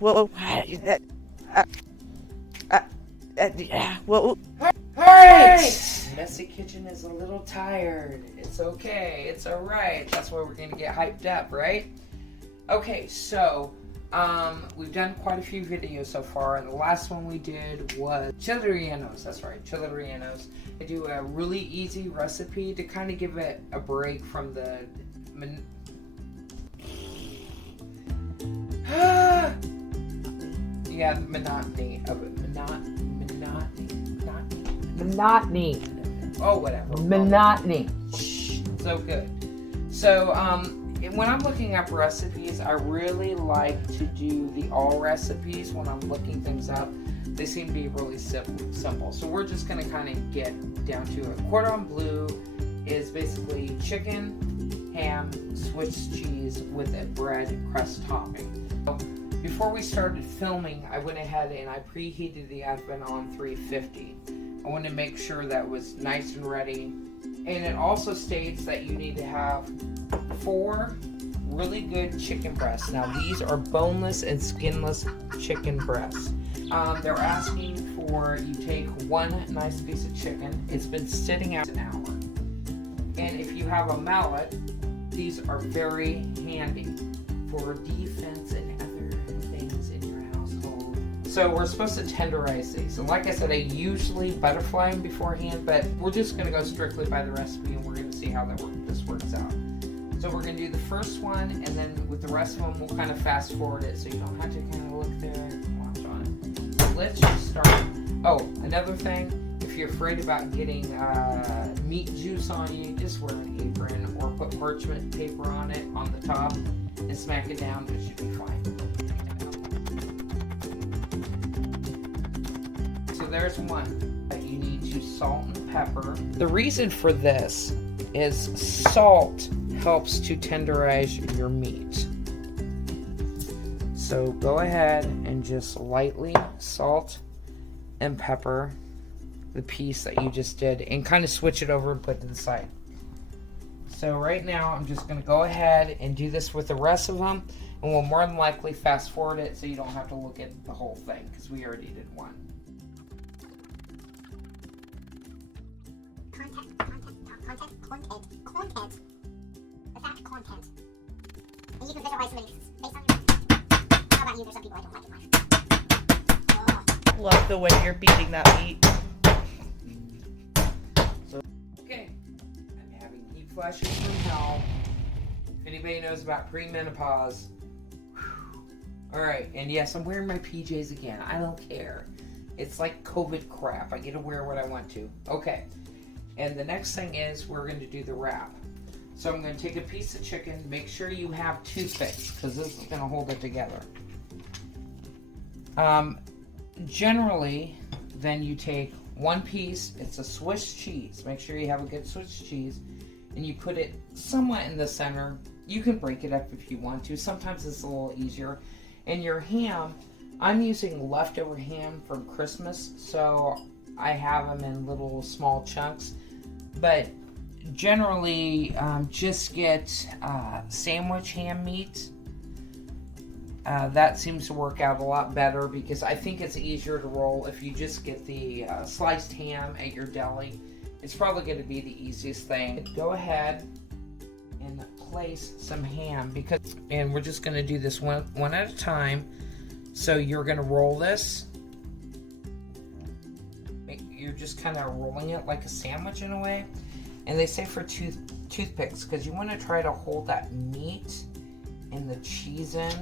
Well, Alright! Messy Kitchen is a little tired. It's okay. It's alright. That's why we're going to get hyped up, right? Okay, so we've done quite a few videos so far, and the last one we did was chili rellenos. That's right, chili rellenos. I do a really easy recipe to kind of give it a break from the monotony of it. Monotony. Oh, whatever. Monotony. Shh, so good. So, when I'm looking up recipes, I really like to do the all recipes when I'm looking things up. They seem to be really simple. So we're just going to kind of get down to it. Cordon Bleu is basically chicken, ham, Swiss cheese with a bread crust topping. So before we started filming, I went ahead and I preheated the oven on 350. I wanted to make sure that was nice and ready. And it also states that you need to have 4 really good chicken breasts. Now these are boneless and skinless chicken breasts. They're asking for you take 1 nice piece of chicken. It's been sitting out an hour. And if you have a mallet, these are very handy for defense and other things in your household. So we're supposed to tenderize these. And like I said, I usually butterfly them beforehand, but we're just going to go strictly by the recipe and we're going to see how this works out. So we're going to do the first one, and then with the rest of them, we'll kind of fast forward it so you don't have to kind of look there and watch on it. So let's just start. Oh, another thing, if you're afraid about getting meat juice on you, just wear an apron or put parchment paper on it on the top and smack it down. It should be fine. So there's one that you need to salt and pepper. The reason for this is salt helps to tenderize your meat. So go ahead and just lightly salt and pepper the piece that you just did and kind of switch it over and put it to the side. So right now I'm just going to go ahead and do this with the rest of them, and we'll more than likely fast forward it so you don't have to look at the whole thing because we already did one. Content. And you can visualize somebody based on your. How about you? There's some people I don't like in life. love the way you're beating that meat. So, okay, I'm having heat flashes from hell. If anybody knows about premenopause. Alright, and yes, I'm wearing my PJs again. I don't care. It's like COVID crap. I get to wear what I want to. Okay, and the next thing is we're going to do the wrap. So I'm going to take a piece of chicken. Make sure you have toothpicks because this is going to hold it together. Generally, then you take one piece. It's a Swiss cheese. Make sure you have a good Swiss cheese. And you put it somewhat in the center. You can break it up if you want to. Sometimes it's a little easier. And your ham, I'm using leftover ham from Christmas. So I have them in little small chunks. But generally, just get sandwich ham meat. That seems to work out a lot better because I think it's easier to roll if you just get the sliced ham at your deli. It's probably going to be the easiest thing. Go ahead and place some ham and we're just going to do this one at a time. So you're going to roll this. You're just kind of rolling it like a sandwich in a way. And they say for toothpicks because you want to try to hold that meat and the cheese in.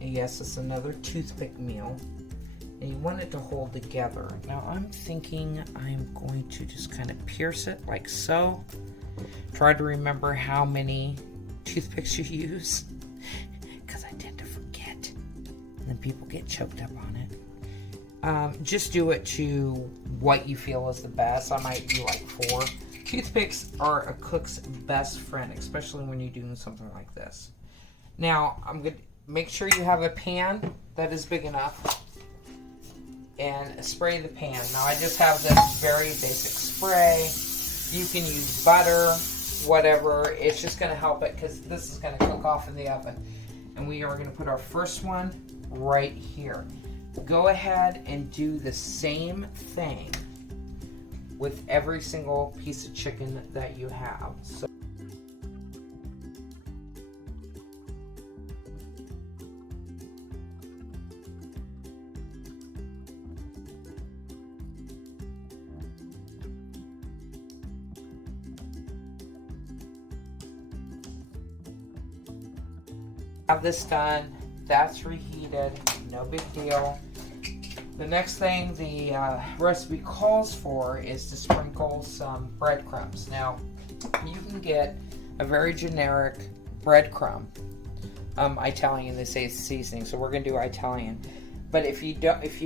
And yes, it's another toothpick meal. And you want it to hold together. Now I'm thinking I'm going to just kind of pierce it like so. Try to remember how many toothpicks you use. Because I tend to forget. And then people get choked up on it. Just do it to what you feel is the best. I might do like 4. Toothpicks are a cook's best friend, especially when you're doing something like this. Now, I'm going to make sure you have a pan that is big enough and spray the pan. Now, I just have this very basic spray. You can use butter. whatever. It's just going to help it because this is going to cook off in the oven. And we are going to put our first one right here. Go ahead and do the same thing with every single piece of chicken that you have. So have this done. That's reheated. No big deal. The next thing the recipe calls for is to sprinkle some breadcrumbs. Now, you can get a very generic breadcrumb. Italian, they say it's seasoning, so we're gonna do Italian. But if you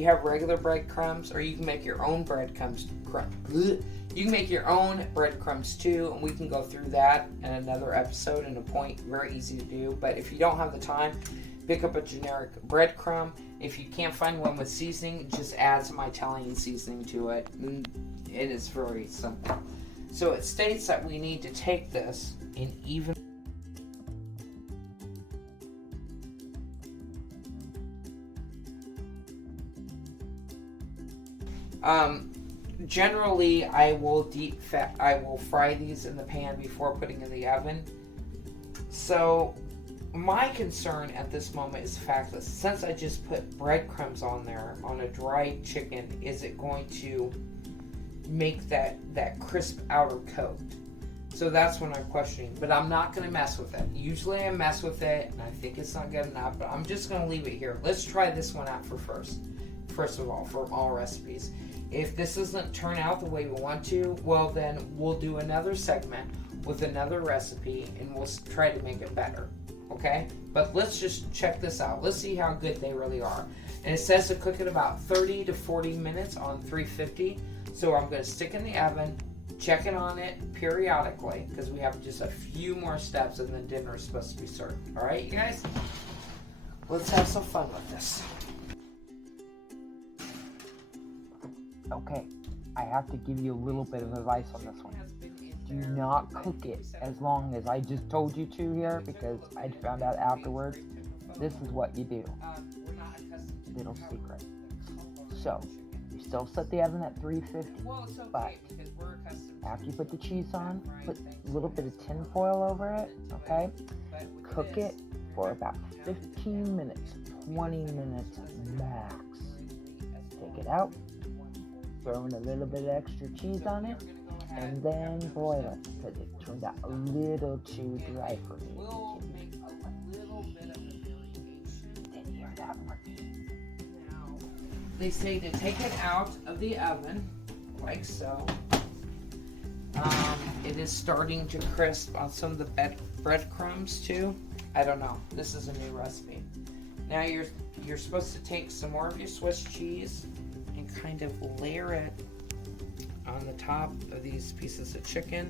have regular breadcrumbs, or you can make your own breadcrumbs. You can make your own breadcrumbs too, and we can go through that in another episode in a point. Very easy to do. But if you don't have the time, pick up a generic breadcrumb. If you can't find one with seasoning, just add some Italian seasoning to it. It is very simple. So it states that we need to take this in even. Generally, I will fry these in the pan before putting in the oven. So my concern at this moment is the fact that since I just put breadcrumbs on there on a dry chicken, is it going to make that crisp outer coat? So that's what I'm questioning. But I'm not going to mess with it. Usually I mess with it and I think it's not good enough, but I'm just going to leave it here. Let's try this one out first of all, for all recipes. If this doesn't turn out the way we want to, well then we'll do another segment with another recipe and we'll try to make it better. Okay? But let's just check this out. Let's see how good they really are. And it says to cook it about 30 to 40 minutes on 350. So I'm going to stick in the oven, check it on it periodically, because we have just a few more steps and then dinner is supposed to be served. Alright, you guys? Let's have some fun with this. Okay, I have to give you a little bit of advice on this one. Do not cook it as long as I just told you to here, because I found out afterwards. This is what you do. Little secret. So, you still set the oven at 350, but after you put the cheese on, put a little bit of tin foil over it, okay? Cook it for about 15 minutes, 20 minutes max. Take it out. Throw in a little bit of extra cheese on it, and then broil it, because it turned out a little too dry for me. Didn't hear that one. They say to take it out of the oven, like so. It is starting to crisp on some of the breadcrumbs too. I don't know. This is a new recipe. Now you're supposed to take some more of your Swiss cheese and kind of layer it on the top of these pieces of chicken.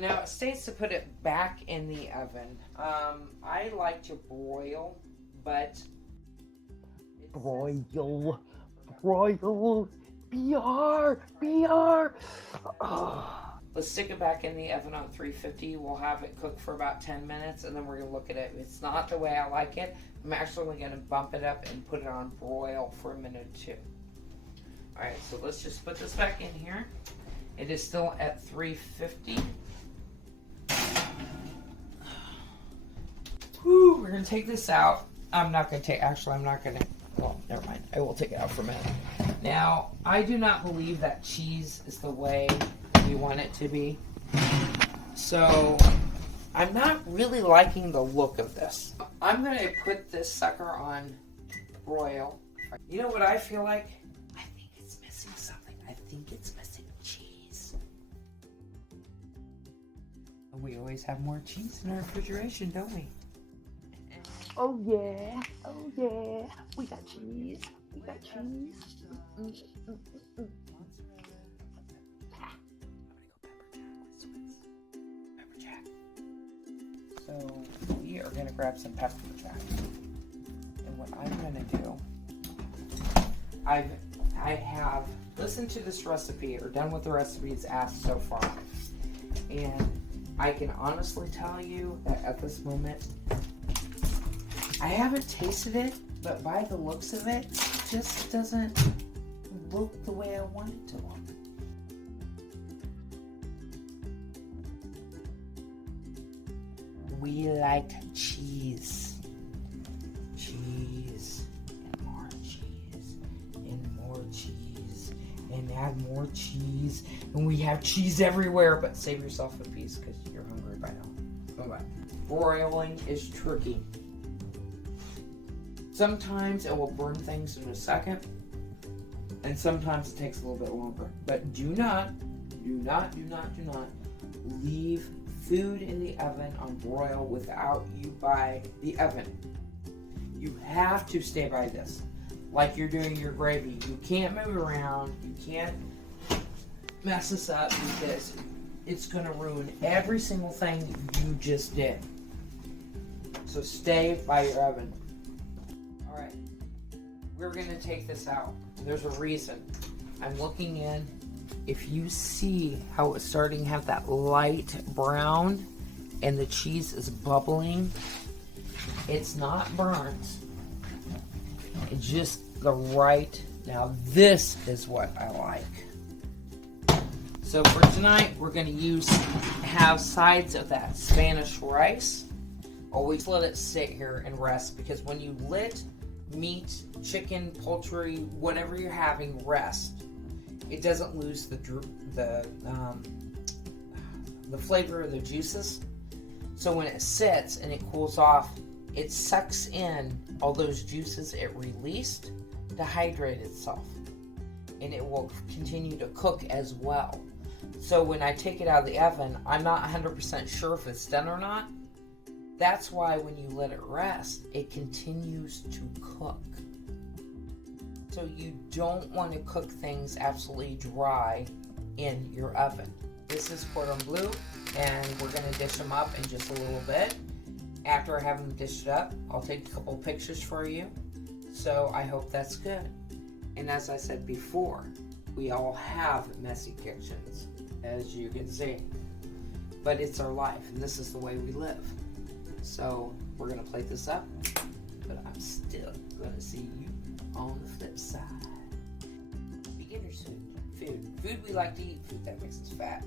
Now it states to put it back in the oven. I like to broil, but Broil, BR. Oh. Let's stick it back in the oven on 350. We'll have it cook for about 10 minutes and then we're going to look at it. If it's not the way I like it, I'm actually going to bump it up and put it on broil for a minute or two. Alright, so let's just put this back in here. It is still at 350. Whew, we're going to take this out. I'm not going to, well, never mind. I will take it out for a minute. Now, I do not believe that cheese is the way you want it to be. So, I'm not really liking the look of this. I'm going to put this sucker on broil. You know what I feel like? I think it's missing something. I think it's missing cheese. We always have more cheese in our refrigeration, don't we? Oh yeah, we got cheese, Pepper jack. So we are going to grab some pepper jack. And what I'm going to do, I have listen to this recipe or done with the recipes asked so far. And I can honestly tell you that at this moment, I haven't tasted it, but by the looks of it, it just doesn't look the way I want it to look. We like cheese. Cheese. And more cheese. And more cheese. And add more cheese. And we have cheese everywhere. But save yourself a piece because you're hungry by now. Bye-bye. Broiling is tricky. Sometimes it will burn things in a second. And sometimes it takes a little bit longer. But do not leave food in the oven on broil without you by the oven. You have to stay by this. Like you're doing your gravy. You can't move around. You can't mess this up because it's going to ruin every single thing you just did. So stay by your oven. Alright. We're going to take this out. There's a reason. I'm looking in. If you see how it's starting to have that light brown and the cheese is bubbling, it's not burnt. It's just the right. Now this is what I like. So for tonight, we're going to have sides of that Spanish rice. Always let it sit here and rest, because when you let meat, chicken, poultry, whatever you're having rest, it doesn't lose the flavor of the juices. So when it sits and it cools off, it sucks in all those juices it released to hydrate itself, and it will continue to cook as well. So when I take it out of the oven, I'm not 100% sure if it's done or not. That's why when you let it rest, it continues to cook. So you don't want to cook things absolutely dry in your oven. This is Cordon Bleu, and we're going to dish them up in just a little bit. After I have them dished up, I'll take a couple pictures for you. So I hope that's good. And as I said before, we all have messy kitchens, as you can see. But it's our life, and this is the way we live. So we're going to plate this up, but I'm still going to see you on the flip side. Beginner's food. Food we like to eat. Food that makes us fat.